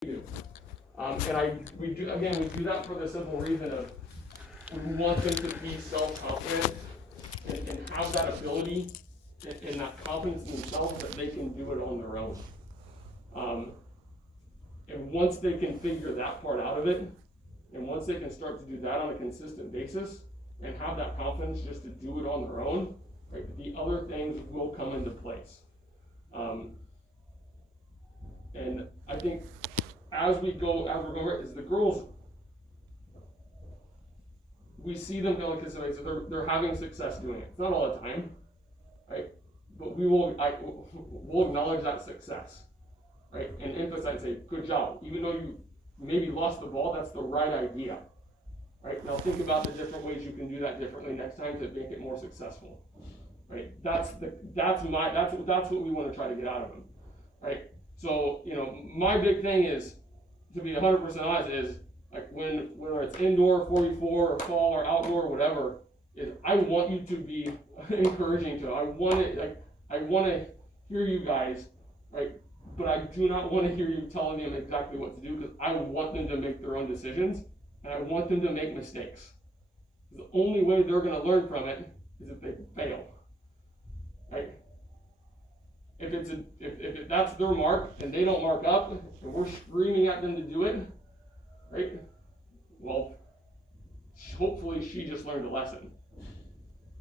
do. We do that for the simple reason of we want them to be self-confident and have that ability and that confidence in themselves that they can do it on their own. And once they can figure that part out of it, and once they can start to do that on a consistent basis and have that confidence just to do it on their own, right, the other things will come into place. And I think as we're going, is the girls, we see them going consistently, so they're having success doing it. It's not all the time, right? But we'll acknowledge that success, right? And emphasize, say, good job. Even though you maybe lost the ball, that's the right idea, right? Now think about the different ways you can do that differently next time to make it more successful, right? That's what we want to try to get out of them, right? So, my big thing is, to be 100% honest, is like whether it's indoor, 44, or fall, or outdoor, or whatever, is I want you to be encouraging to. I want to hear you guys, right? But I do not want to hear you telling them exactly what to do, because I want them to make their own decisions, and I want them to make mistakes. The only way they're going to learn from it is if they fail, right? If that's their mark and they don't mark up, and we're screaming at them to do it, right? Well, hopefully she just learned a lesson,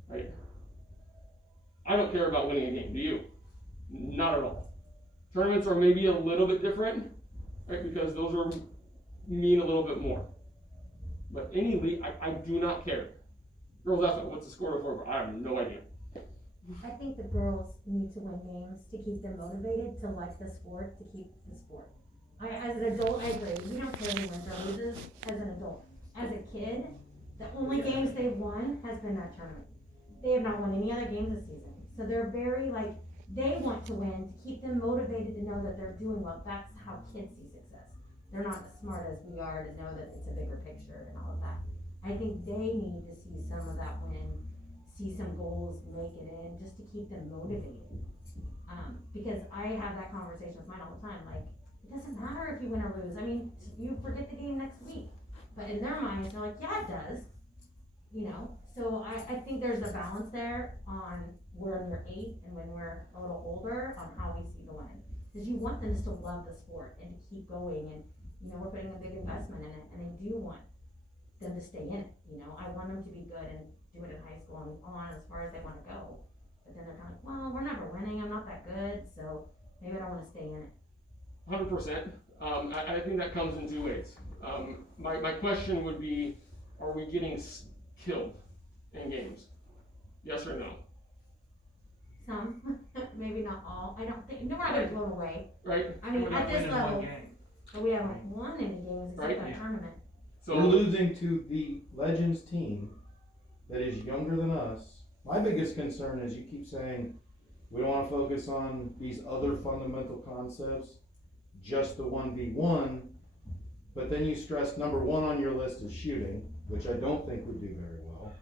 right? I don't care about winning a game, do you? Not at all. Tournaments are maybe a little bit different, right? Because those mean a little bit more. But any league, I do not care. Girls ask me, what's the score before? I have no idea. I think the girls need to win games to keep them motivated, to like the sport, to keep the sport. As an adult, I agree. We don't care who wins or loses as an adult. As a kid, the only games they've won has been that tournament. They have not won any other games this season. So they're very, they want to win to keep them motivated to know that they're doing well. That's how kids see success. They're not as smart as we are to know that it's a bigger picture and all of that. I think they need to see some of that win, see some goals, make it in, just to keep them motivated. Because I have that conversation with mine all the time. It doesn't matter if you win or lose. I mean, you forget the game next week. But in their minds, they're like, yeah, it does. So I think there's a balance there on when we're 8 and when we're a little older on how we see the win. Because you want them to still love the sport and to keep going, and we're putting a big investment in it, and I do want them to stay in it. I want them to be good and do it in high school and on as far as they want to go. But then they're kind of like, well, we're never winning, I'm not that good, so maybe I don't want to stay in it. 100%. I think that comes in two ways. My question would be, are we getting killed in games? Yes or no? Some, maybe not all. I don't think, we're not going to blow away. Right. I mean, at this level, but we haven't won any games except that tournament. So we're losing to the Legends team that is younger than us. My biggest concern is you keep saying we don't want to focus on these other fundamental concepts, just the 1v1, but then you stress number 1 on your list is shooting, which I don't think would do very well.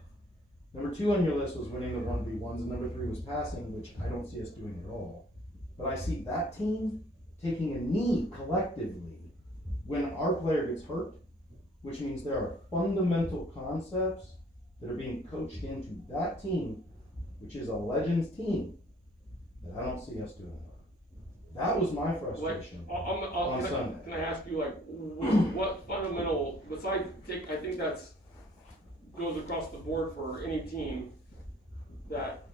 Number 2 on your list was winning the 1v1s, and number 3 was passing, which I don't see us doing at all. But I see that team taking a knee collectively when our player gets hurt, which means there are fundamental concepts that are being coached into that team, which is a Legends team, that I don't see us doing. That was my frustration on Sunday. Can I ask you, what fundamental, besides, I think that's goes across the board for any team, that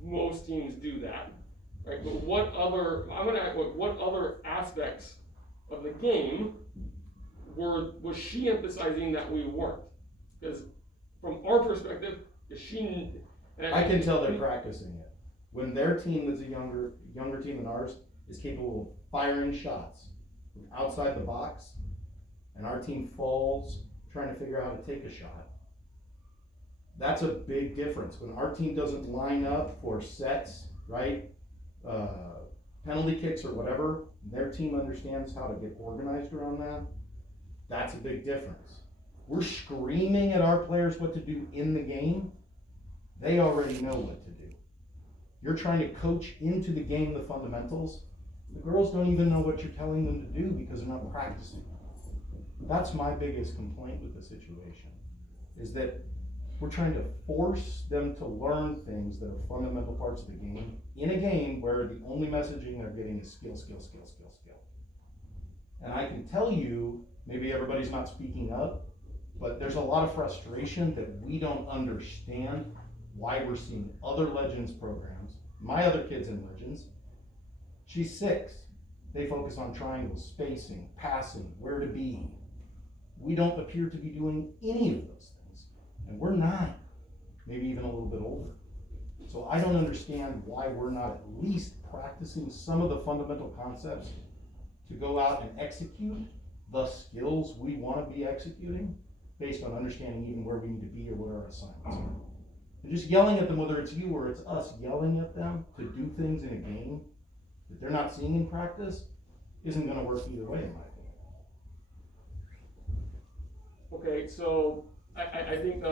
most teams do that, right? But what other aspects of the game was she emphasizing that we weren't? Because from our perspective, I can tell they're practicing it. When their team that's a younger team than ours is capable of firing shots from outside the box, and our team falls trying to figure out how to take a shot, that's a big difference. When our team doesn't line up for sets, right, penalty kicks or whatever, their team understands how to get organized around that. That's a big difference. We're screaming at our players what to do in the game. They already know what to do. You're trying to coach into the game the fundamentals. the girls don't even know what you're telling them to do because they're not practicing. That's my biggest complaint with the situation, is that we're trying to force them to learn things that are fundamental parts of the game in a game where the only messaging they're getting is skill, skill, skill, skill, skill. And I can tell you, maybe everybody's not speaking up, but there's a lot of frustration that we don't understand why we're seeing other Legends programs. My other kid's in Legends. She's 6. They focus on triangles, spacing, passing, where to be. We don't appear to be doing any of those things. And we're 9, maybe even a little bit older. So I don't understand why we're not at least practicing some of the fundamental concepts to go out and execute the skills we want to be executing based on understanding even where we need to be or what our assignments are. And just yelling at them, whether it's you or it's us, yelling at them to do things in a game that they're not seeing in practice isn't going to work either way, in my opinion. Okay, so I think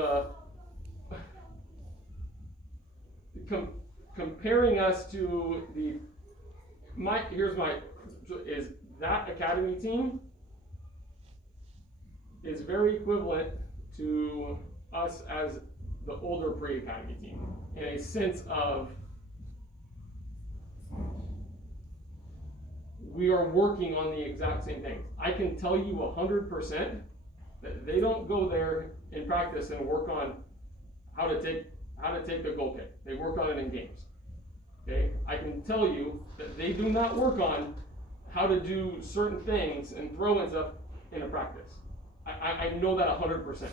comparing us to is that academy team is very equivalent to us as the older pre-academy team in a sense of we are working on the exact same things. I can tell you 100% that they don't go there in practice and work on how to take a goal kick. They work on it in games. Okay? I can tell you that they do not work on how to do certain things and throw and stuff in a practice. I know that 100%.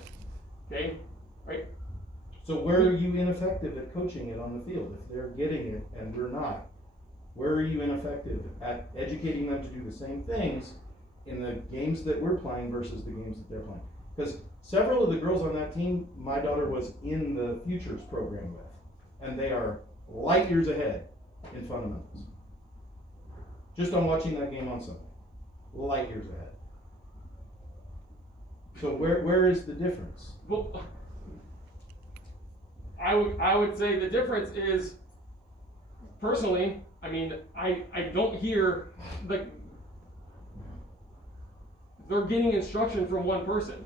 Okay? Right? So where are you ineffective at coaching it on the field? If they're getting it and we're not, where are you ineffective at educating them to do the same things in the games that we're playing versus the games that they're playing? Because several of the girls on that team, my daughter was in the Futures program with, and they are light years ahead in fundamentals. Just on watching that game on Sunday, light years ahead. So where is the difference? Well, I would say the difference is, personally, I mean, I don't hear, like, they're getting instruction from one person,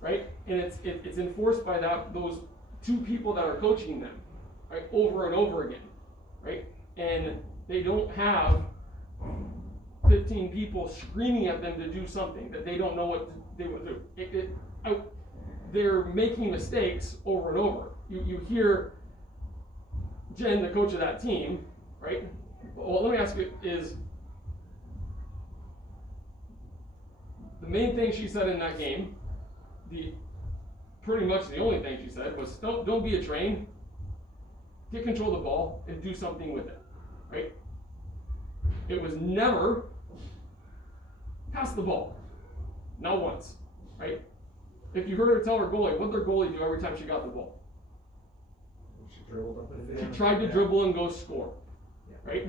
right? And it's enforced by those 2 people that are coaching them, right, over and over again, right? And they don't have 15 people screaming at them to do something that they don't know what they would do. They're making mistakes over and over. You hear Jen, the coach of that team, right? Well, let me ask you, is the main thing she said in that game, pretty much the only thing she said was, don't be a train, get control of the ball and do something with it, right? It was never pass the ball, not once, right? If you heard her tell her goalie, what did their goalie do every time she got the ball? She dribbled up and She tried to dribble and go score, right?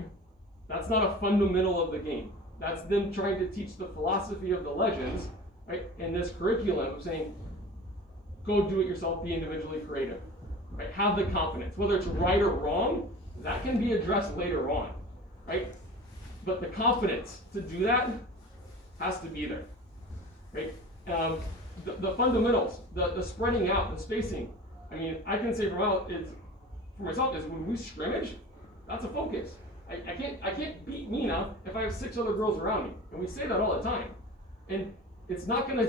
That's not a fundamental of the game. That's them trying to teach the philosophy of the Legends, right? In this curriculum of saying, go do it yourself, be individually creative, right? Have the confidence. Whether it's right or wrong, that can be addressed later on, right? But the confidence to do that has to be there, right? The fundamentals, the spreading out, the spacing. I mean, I can say for myself is when we scrimmage, that's a focus. I can't beat Nina if I have 6 other girls around me, and we say that all the time. And it's not gonna.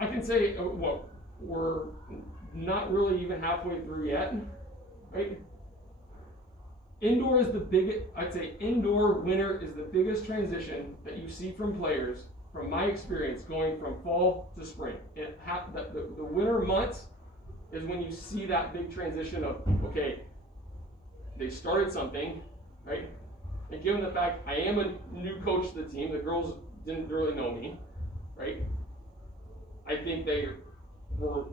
I can say, well, we're not really even halfway through yet, right? Indoor is the biggest, I'd say indoor winter is the biggest transition that you see from players, from my experience, going from fall to spring. The winter months is when you see that big transition of, okay, they started something, right? And given the fact I am a new coach to the team, the girls didn't really know me, right? I think they were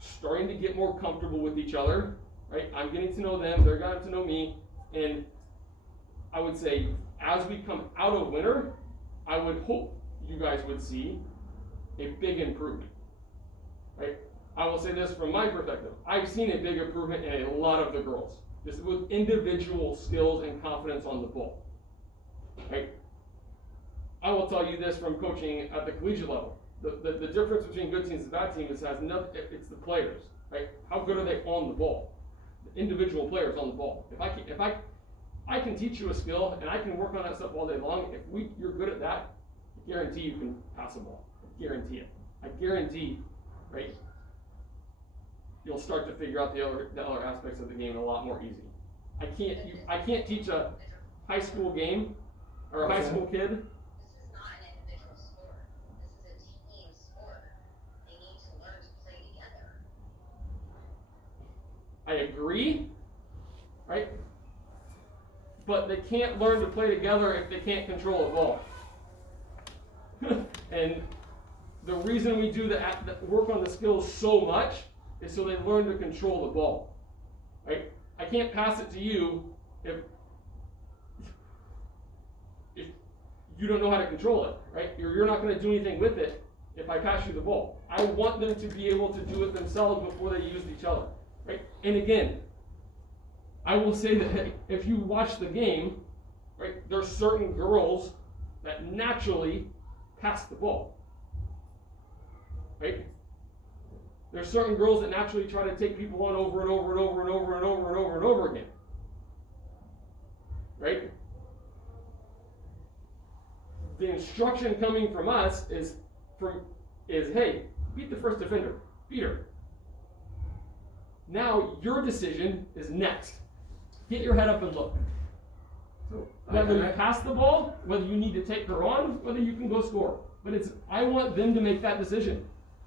starting to get more comfortable with each other, right? I'm getting to know them, they're getting to know me, and I would say as we come out of winter, I would hope you guys would see a big improvement, right? I will say this from my perspective, I've seen a big improvement in a lot of the girls, This is with individual skills and confidence on the ball. Right? I will tell you this from coaching at the collegiate level. The difference between good teams and bad teams it's the players, right? How good are they on the ball? The individual players on the ball. If I can teach you a skill and I can work on that stuff all day long, you're good at that, I guarantee you can pass a ball. I guarantee it. I guarantee, right? You'll start to figure out the other aspects of the game a lot more easy. I can't teach a high school game or a high school kid. This is not an individual sport. This is a team sport. They need to learn to play together. I agree, right? But they can't learn to play together if they can't control a ball. And the reason we do the work on the skills so much is so they learn to control the ball, right? I can't pass it to you if you don't know how to control it, right? You're not going to do anything with it if I pass you the ball. I want them to be able to do it themselves before they use each other, right? And again, I will say that if you watch the game, right, there's certain girls that naturally pass the ball, right? There's certain girls that naturally try to take people on over and over and over and over and over and over and over again, right? The instruction coming from us is hey, beat the first defender, beat her. Now your decision is next. Get your head up and look. So, Whether you pass the ball, whether you need to take her on, whether you can go score. But I want them to make that decision.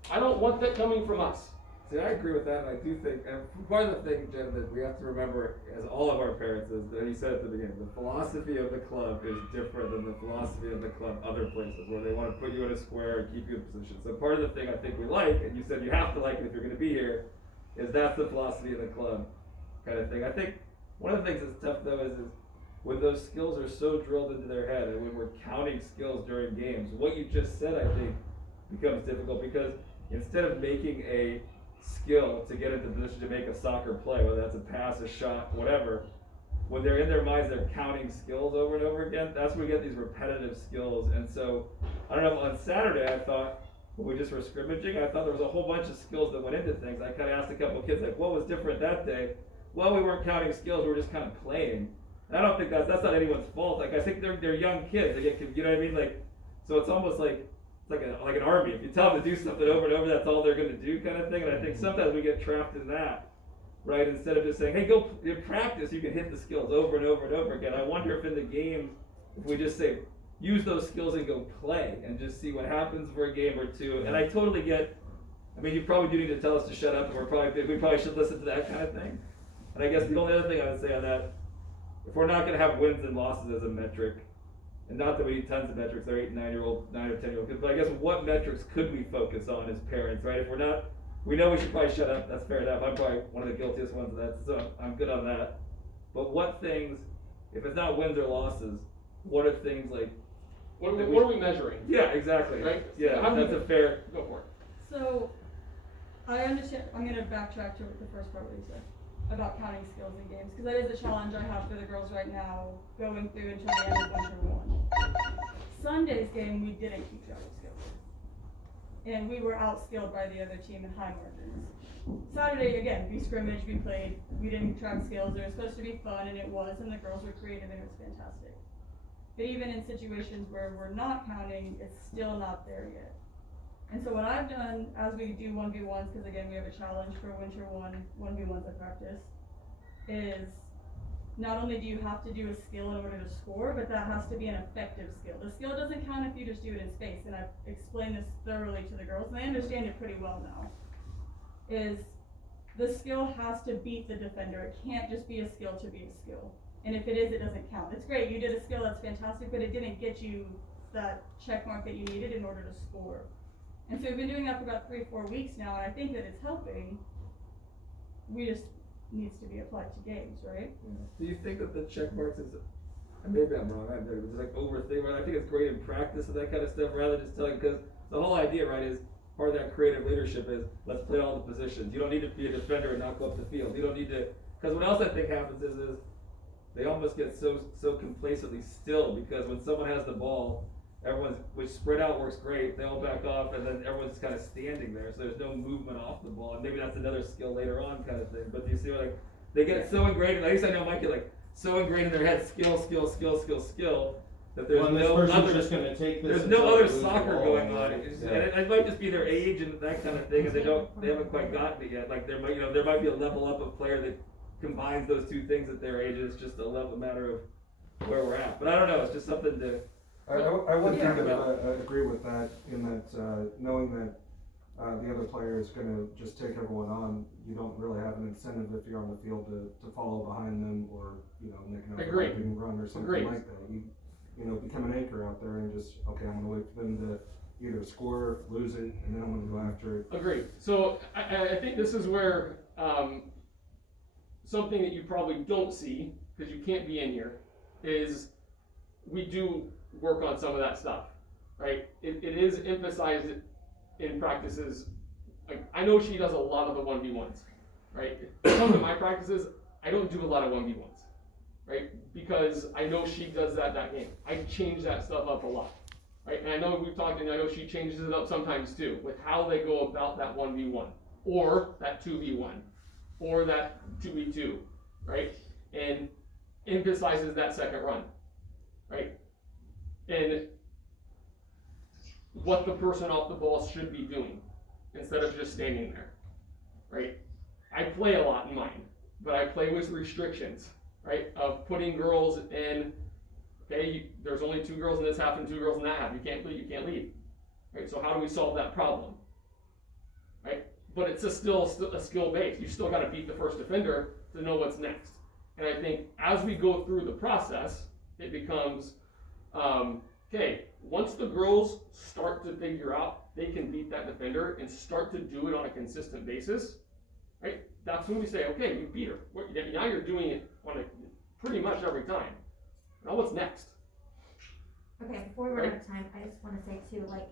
I don't want that coming from us. See, I agree with that, and I do think, and part of the thing, Jen, that we have to remember, as all of our parents, is that you said at the beginning, the philosophy of the club is different than the philosophy of the club other places, where they want to put you in a square and keep you in position. So part of the thing I think we like, and you said you have to like it if you're going to be here, is that's the philosophy of the club kind of thing. I think one of the things that's tough, though, is when those skills are so drilled into their head, and when we're counting skills during games, what you just said, I think, becomes difficult, because instead of making a skill to get into position to make a soccer play, whether that's a pass, a shot, whatever, when they're in their minds, they're counting skills over and over again. That's where we get these repetitive skills. And so, I don't know, on Saturday, I thought, when we just were scrimmaging, I thought there was a whole bunch of skills that went into things. I kind of asked a couple of kids, like, what was different that day? Well, we weren't counting skills, we were just kind of playing. And I don't think that's not anyone's fault. Like, I think they're young kids. They get, you know what I mean? Like, so it's almost like an army. If you tell them to do something over and over, that's all they're going to do, kind of thing. And I think sometimes we get trapped in that, right? Instead of just saying, hey, go in practice, you can hit the skills over and over and over again. I wonder if in the games, if we just say, use those skills and go play and just see what happens for a game or two. And I totally get, I mean, you probably do need to tell us to shut up, and we probably should listen to that kind of thing. And I guess the only other thing I would say on that, if we're not going to have wins and losses as a metric, and not that we need tons of metrics, they're 8 and 9 or 10-year-old kids, but I guess what metrics could we focus on as parents, right? If we're not, we know we should probably shut up, that's fair enough. I'm probably one of the guiltiest ones of that, so I'm good on that. But what things, if it's not wins or losses, what are things like? What are we measuring? Yeah, exactly. Right? Yeah, How do that's we- a fair. Go for it. So, I understand, I'm gonna backtrack to the first part what you said about counting skills in games, because that is the challenge I have for the girls right now, going through until the end of winter one. Sunday's game, we didn't keep track of skills. And we were outskilled by the other team in high margins. Saturday, again, we scrimmaged, we played, we didn't track skills, it was supposed to be fun, and it was, and the girls were creative, and it was fantastic. But even in situations where we're not counting, it's still not there yet. And so what I've done, as we do 1v1s, because again, we have a challenge for winter 1v1s at practice, is not only do you have to do a skill in order to score, but that has to be an effective skill. The skill doesn't count if you just do it in space, and I've explained this thoroughly to the girls, and they understand it pretty well now, is the skill has to beat the defender. It can't just be a skill to be a skill. And if it is, it doesn't count. It's great, you did a skill, that's fantastic, but it didn't get you that check mark that you needed in order to score. And so we've been doing that for about 3 or 4 weeks now, and I think that it's helping. We just needs to be applied to games, right? Do you think that the check marks is, and maybe I'm wrong, it's like overthink, right? I think it's great in practice and that kind of stuff, rather than just telling, because the whole idea, right, is part of that creative leadership is, let's play all the positions. You don't need to be a defender and not go up the field. You don't need to Because what else I think happens is they almost get so complacently still, because when someone has the ball, which spread out works great, they all back off, and then everyone's kind of standing there, so there's no movement off the ball, and maybe that's another skill later on kind of thing. But do you see what, like, they get so ingrained, at least I know Mike get like so ingrained in their head, skill, that there's Well, and this no person's other, just gonna take this there's until no they other lose the soccer ball, going on. right? It's, Yeah. and it might just be their age and that kind of thing, and they haven't quite gotten it yet. Like there might be a level up of player that combines those two things at their age, and it's just a level matter of where we're at. But I don't know, it's just something to. I would Yeah. kind of agree with that, in that knowing that the other player is gonna just take everyone on, you don't really have an incentive if you're on the field to follow behind them, or, you know, make an Agreed. overlapping run or something Agreed. like that. You know, become an anchor out there and just, okay, I'm gonna wait for them to either score, lose it, and then I'm gonna go after it. Agreed. So I think this is where something that you probably don't see, because you can't be in here, is we do work on some of that stuff, right? It is emphasized in practices. Like, I know she does a lot of the 1v1s, right? Some of my practices, I don't do a lot of 1v1s, right? Because I know she does that game. I change that stuff up a lot, right? And I know we've talked, and I know she changes it up sometimes too, with how they go about that 1v1, or that 2v1, or that 2v2, right? And emphasizes that second run, right? And what the person off the ball should be doing, instead of just standing there, right? I play a lot in mine, but I play with restrictions, right? Of putting girls in, okay, there's only 2 girls in this half and 2 girls in that half. You can't leave, right? So how do we solve that problem, right? But it's still a skill base. You still got to beat the first defender to know what's next. And I think as we go through the process, it becomes, okay, once the girls start to figure out they can beat that defender and start to do it on a consistent basis, right? That's when we say, okay, you beat her. Now you're doing it on pretty much every time. Now what's next? Okay, before we run out of time, I just wanna say too, like,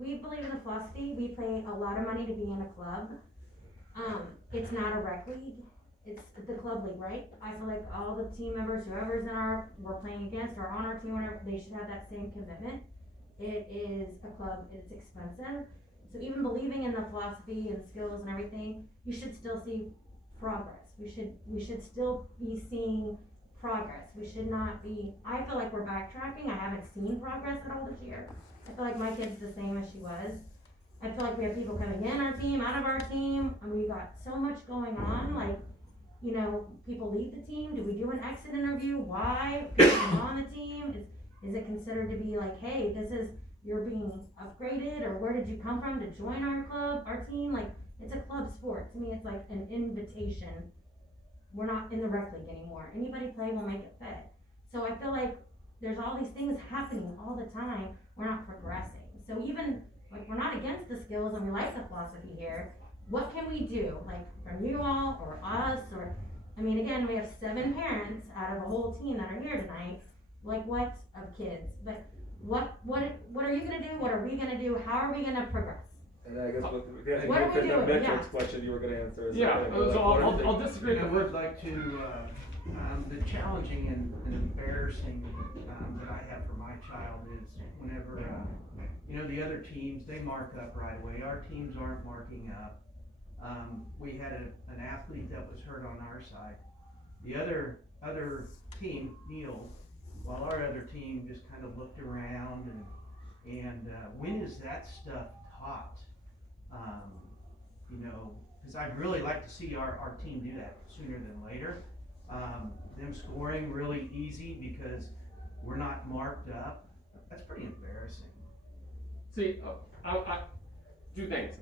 we believe in the philosophy, we pay a lot of money to be in a club. It's not a rec league, it's the club league, right? I feel like all the team members, whoever's we're playing against or on our team, whatever, they should have that same commitment. It is a club, it's expensive, so even believing in the philosophy and skills and everything, you should still see progress. We should still be seeing progress. We should not be, I feel like we're backtracking. I haven't seen progress at all this year. I feel like my kid's the same as she was. I feel like we have people coming in our team, out of our team, and we've got so much going on, like, you know, people leave the team. Do we do an exit interview? Why? People come on the team? Is it considered to be like, hey, you're being upgraded, or where did you come from to join our club, our team? Like, it's a club sport. To me, it's like an invitation. We're not in the rec league anymore. Anybody play will make it fit. So I feel like there's all these things happening all the time. We're not progressing. So even, like, we're not against the skills and we like the philosophy here. What can we do, like, from you all or us, or, I mean, again, we have 7 parents out of the whole team that are here tonight. Like, what of kids? But what are you gonna do? What are we gonna do? How are we gonna progress? And I guess What are we that doing? metrics Yeah. question you were going to answer. Yeah, so I'll disagree. I would like to, the challenging and embarrassing, that I have for my child is whenever, you know, the other teams, they mark up right away. Our teams aren't marking up. We had an athlete that was hurt on our side. The other team kneeled, while our other team just kind of looked around and when is that stuff taught? You know, because I'd really like to see our team do that sooner than later. Them scoring really easy because we're not marked up. That's pretty embarrassing. See, I 2 things.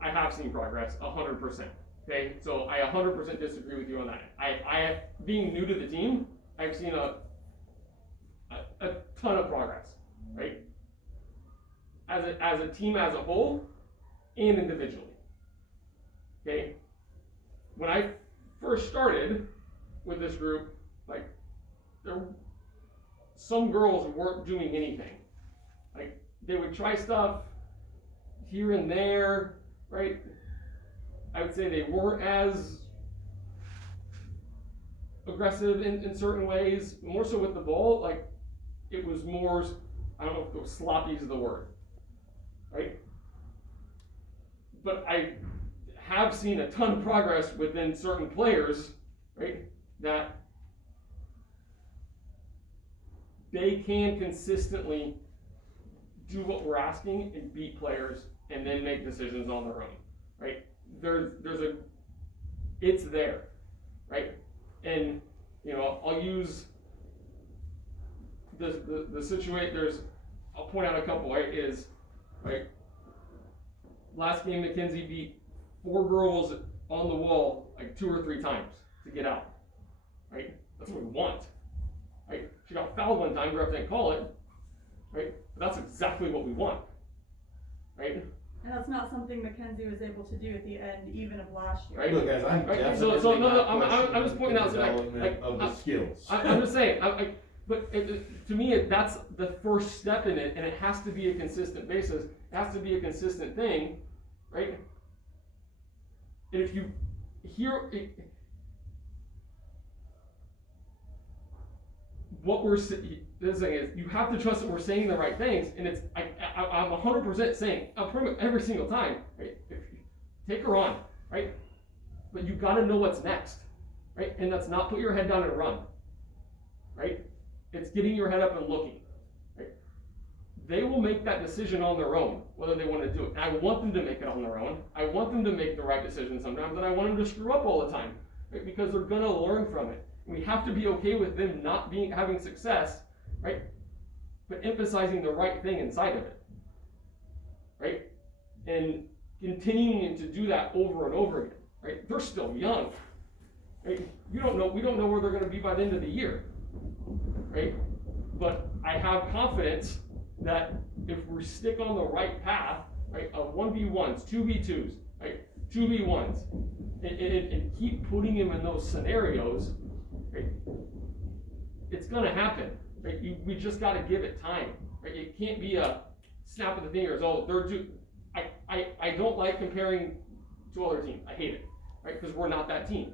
I have seen progress, 100%. Okay, so I 100% disagree with you on that. I being new to the team, I've seen a ton of progress, right? As a team as a whole, and individually. Okay, when I first started with this group, like, some girls weren't doing anything. Like, they would try stuff here and there, right? I would say they weren't as aggressive in certain ways, more so with the ball, like, it was more, I don't know if it was sloppy is the word, right? But I have seen a ton of progress within certain players, right, that they can consistently do what we're asking and beat players and then make decisions on their own, right? It's there, right? And, you know, I'll use the situation, I'll point out a couple, right, right, last game McKenzie beat 4 girls on the wall like 2 or 3 times to get out, right? That's what we want, right? She got fouled one time, ref didn't call it, right? But that's exactly what we want, right? And that's not something Mackenzie was able to do at the end, even of last year. Right. Look, guys, I'm Right, definitely so, no, not I'm just pointing out, so questioning like, the development of the skills. I'm just saying, but to me, that's the first step in it, and it has to be a consistent basis. It has to be a consistent thing, right? And if you hear what we're saying is, you have to trust that we're saying the right things, and it's I'm 100% saying every single time, right? Take her on, right? But you got to know what's next, right? And that's not put your head down and run, right? It's getting your head up and looking, right? They will make that decision on their own, whether they want to do it. And I want them to make it on their own. I want them to make the right decision sometimes, and I want them to screw up all the time, right? Because they're gonna learn from it. And we have to be okay with them not having success, right? But emphasizing the right thing inside of it, right? And continuing to do that over and over again, right? They're still young, right? We don't know where they're going to be by the end of the year, right? But I have confidence that if we stick on the right path, right, of 1v1s, 2v2s, right, 2v1s, and keep putting them in those scenarios, right, it's going to happen. Right? We just got to give it time. Right? It can't be a snap of the fingers. Oh, they're too. I don't like comparing to other teams. I hate it. Right? Because we're not that team.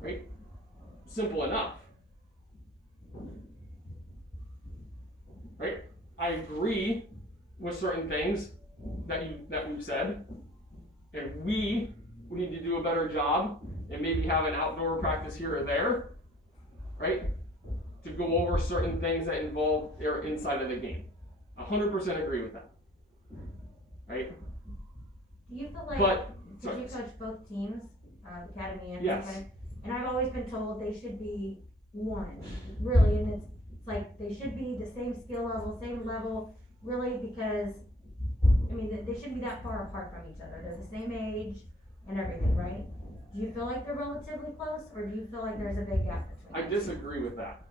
Right? Simple enough. Right? I agree with certain things that we've said, and we need to do a better job and maybe have an outdoor practice here or there. Right? To go over certain things that involve their inside of the game. 100% agree with that. Right? Do you feel like, But, did you coach both teams, academy and Yes. academy? And I've always been told they should be one, really, and it's like they should be the same skill level, same level, really, because, I mean, they shouldn't be that far apart from each other. They're the same age and everything, right? Do you feel like they're relatively close, or do you feel like there's a big gap between I them? disagree with that.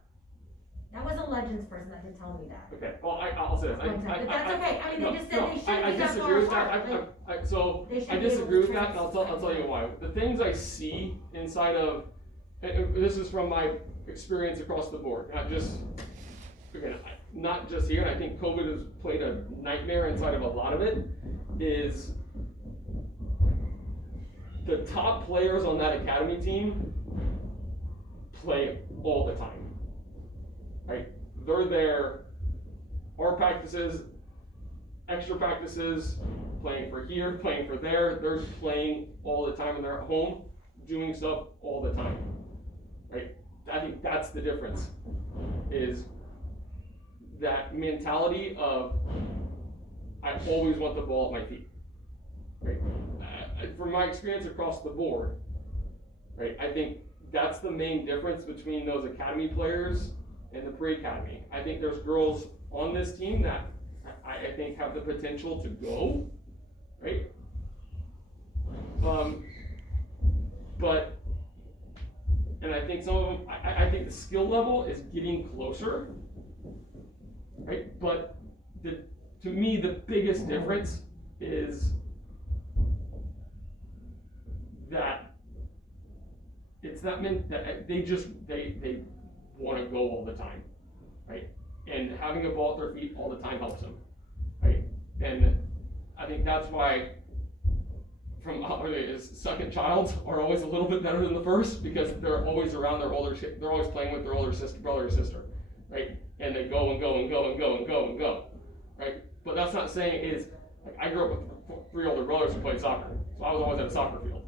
That was a Legends person that did tell me that. Okay, well, I'll say this. One time, but that's okay. I mean, no, they just said they shouldn't I be that disagree far with that. apart. So They should I be able disagree to with that, and I'll tell you why. The things I see inside of, and this is from my experience across the board, not just here, and I think COVID has played a nightmare inside of a lot of it, is the top players on that academy team play all the time, right? They're there, our practices, extra practices, playing for here, playing for there, they're playing all the time, and they're at home doing stuff all the time, right? I think that's the difference, is that mentality of, I always want the ball at my feet, right? From my experience across the board, right, I think that's the main difference between those academy players and the pre-academy. I think there's girls on this team that I think have the potential to go, right? But, and I think some of them, I think the skill level is getting closer, right? But to me, the biggest difference is that it's not meant that they want to go all the time, right? And having a ball at their feet all the time helps them, right? And I think that's why, from his second child are always a little bit better than the first because they're always around their older, they're always playing with their older sister, brother or sister, right? And they go and go and go and go and go and go, right? But that's not saying is, like, I grew up with 3 older brothers who played soccer, so I was always at a soccer field,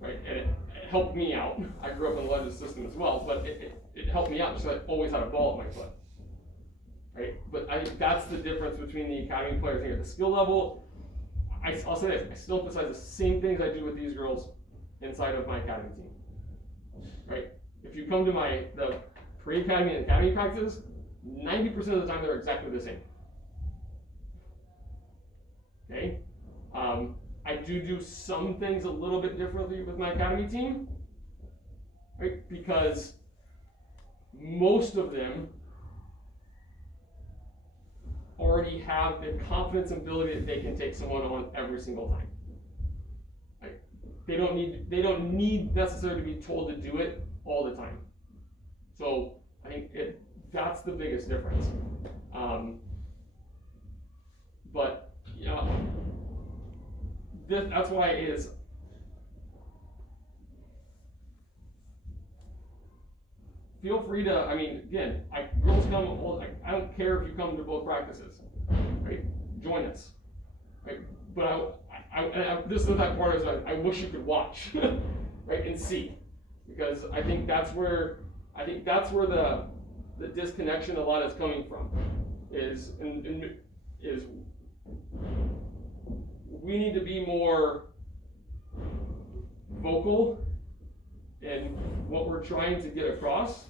right? And it helped me out. I grew up in the Legends system as well, but it helped me out because I always had a ball at my foot, right? But I think that's the difference between the academy players here. The skill level, I'll say this, I still emphasize the same things I do with these girls inside of my academy team, right? If you come to the pre-academy and academy practices, 90% of the time they're exactly the same. Okay? I do some things a little bit differently with my academy team, right? Because most of them already have the confidence and ability that they can take someone on every single time. Right? They don't need necessarily to be told to do it all the time. So I think that's the biggest difference. But you know, that's why it is. Feel free to, I mean, again, girls come, I don't care if you come to both practices, right? Join us, right? But this is that part is I wish you could watch, right, and see, because I think that's where the disconnection a lot is coming from, is we need to be more vocal in what we're trying to get across,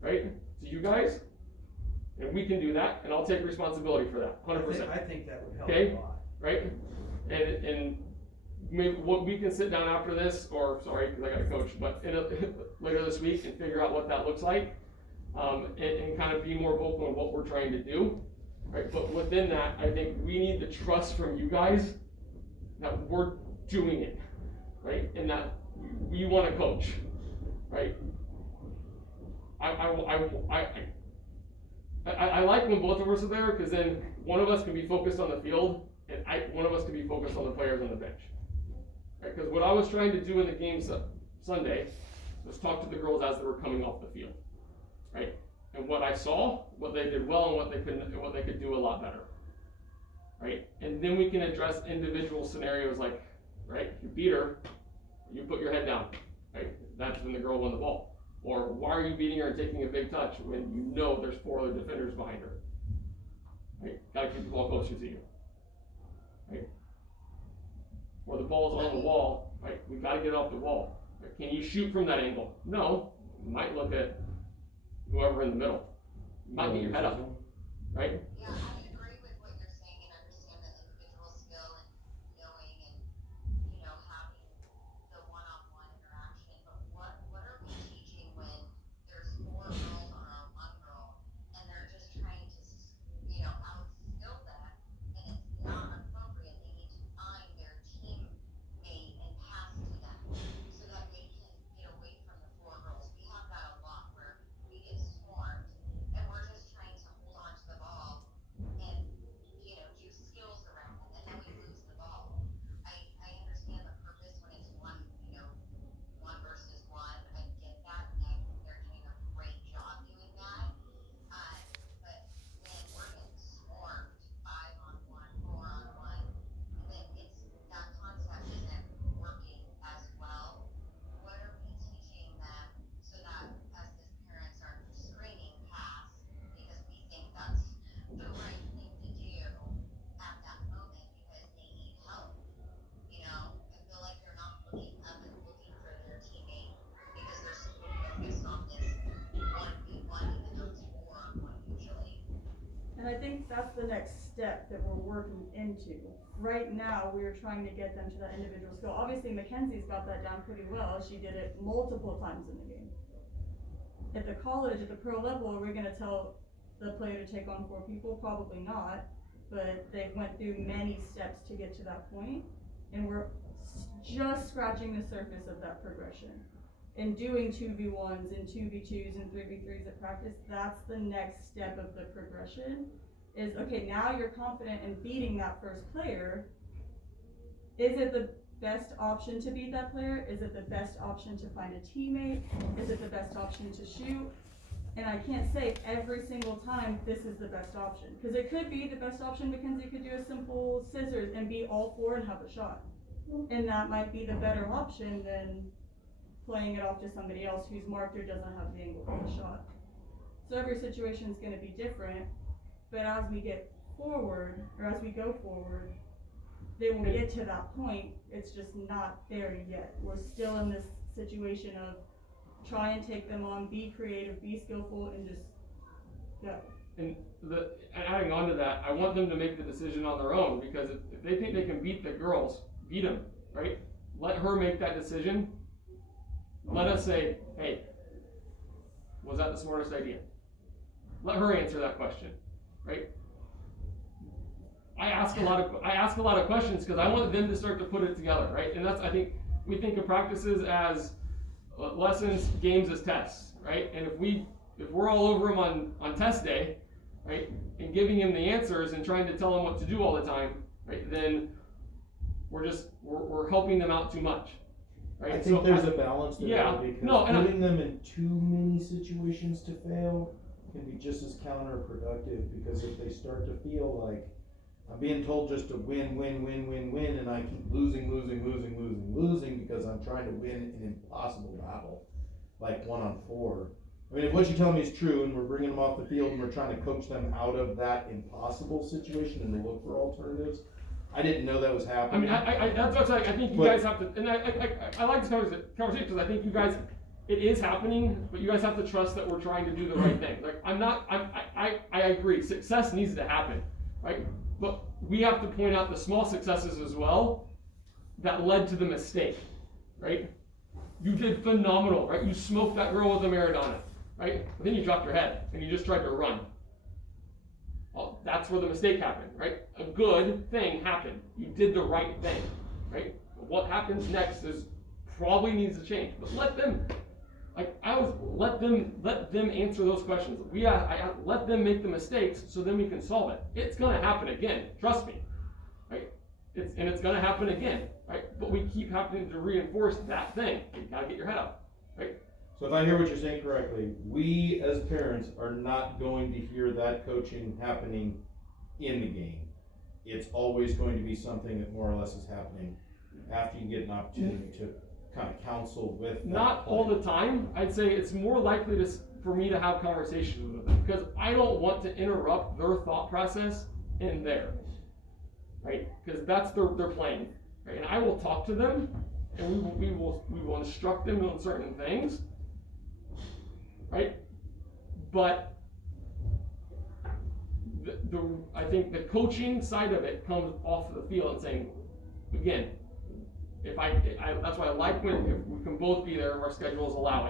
right, to you guys, and we can do that, and I'll take responsibility for that, 100%. I think that would help Okay. a lot. Right? And maybe what we can sit down after this, or sorry, because I got to coach, but later this week and figure out what that looks like, and kind of be more vocal on what we're trying to do, right? But within that, I think we need the trust from you guys that we're doing it, right? And that we want to coach, right? I like when both of us are there, because then one of us can be focused on the field and one of us can be focused on the players on the bench. Right? Because what I was trying to do in the game Sunday was talk to the girls as they were coming off the field, right? And what I saw, what they did well, and what they could do a lot better, right? And then we can address individual scenarios like, right, you beat her, you put your head down, right? That's when the girl won the ball. Or why are you beating her and taking a big touch when you know there's 4 other defenders behind her? Right? Gotta keep the ball closer to you. Right? Or the ball's on the wall, right? We gotta get it off the wall. Right? Can you shoot from that angle? No. You might look at whoever in the middle. You might get your head up. Right? Yeah, I agree with what you're saying and understand the individual skill and knowing and, you know, having the one-on-one interaction, but what are we teaching when there's 4 girls on our 1 girl and they're just trying to, you know, outskill that, and it's not appropriate. They need to find their teammate and pass to them so that they can get away from the 4 girls. We have that a lot where we get swarmed and we're just trying to hold on to the ball and, you know, do skills around them, and then we lose the ball. I understand the purpose when it's 1, you know, 1 versus 1. I get that, and they're doing a great job doing that. But when we're getting swarmed 5-on-1, 4-on-1, and then that concept isn't working as well. What are we teaching them so that as the parents are screaming pass because we think that's the right thing to do at that moment because they need help? You know, I feel like they're not looking up and looking for their teammate because they're so focused on this 1v1, even though it's 4-on-1 usually. And I think that's the next step that we're working into. Right now, we're trying to get them to that individual skill. Obviously, Mackenzie's got that down pretty well. She did it multiple times in the game. At the college, at the pro level, are we gonna tell the player to take on 4 people? Probably not. But they went through many steps to get to that point, and we're just scratching the surface of that progression. And doing 2v1s and 2v2s and 3v3s at practice, that's the next step of the progression. Is, okay, now you're confident in beating that first player. Is it the best option to beat that player? Is it the best option to find a teammate? Is it the best option to shoot? And I can't say every single time this is the best option, because it could be the best option. Mackenzie could do a simple scissors and be all four and have a shot, and that might be the better option than playing it off to somebody else who's marked or doesn't have the angle for the shot. So every situation is going to be different, but as we get forward, or as we go forward, they will get to that point. It's just not there yet. We're still in this situation of try and take them on, be creative, be skillful, and just go. And adding on to that, I want them to make the decision on their own, because if they think they can beat the girls, beat them, right? Let her make that decision. Let us say, hey, was that the smartest idea? Let her answer that question, right? I ask a lot of questions because I want them to start to put it together, right? And that's, I think, we think of practices as lessons, games as tests, right? And if we're all over them on test day, right, and giving him the answers and trying to tell him what to do all the time, right, then we're helping them out too much, right? I think there's a balance there, yeah, because no, and putting them in too many situations to fail can be just as counterproductive, because if they start to feel like I'm being told just to win, and I keep losing because I'm trying to win an impossible battle, like 1-on-4. I mean, if what you tell me is true and we're bringing them off the field and we're trying to coach them out of that impossible situation and to look for alternatives, I didn't know that was I happening. mean, that's what I think you guys have to, and I like this conversation because I think you guys, it is happening, but you guys have to trust that we're trying to do the right thing. Like, I agree, success needs to happen, right? But we have to point out the small successes as well that led to the mistake, right? You did phenomenal, right? You smoked that girl with a Maradona, right? But then you dropped your head and you just tried to run. Well, that's where the mistake happened, right? A good thing happened. You did the right thing, right? What happens next is probably needs to change. But let them answer those questions. I let them make the mistakes so then we can solve it. It's gonna happen again, trust me, right? It's gonna happen again, right? But we keep having to reinforce that thing. You gotta get your head up, right? So if I hear what you're saying correctly, we as parents are not going to hear that coaching happening in the game. It's always going to be something that more or less is happening after you get an opportunity to kind of counsel with. Not all the time. I'd say it's more likely for me to have conversations with them, because I don't want to interrupt their thought process in theirs, right? Because that's their playing, right? And I will talk to them, and we will instruct them on certain things, right? But I think the coaching side of it comes off the field and saying, again, that's why I like when if we can both be there, if our schedules allow it.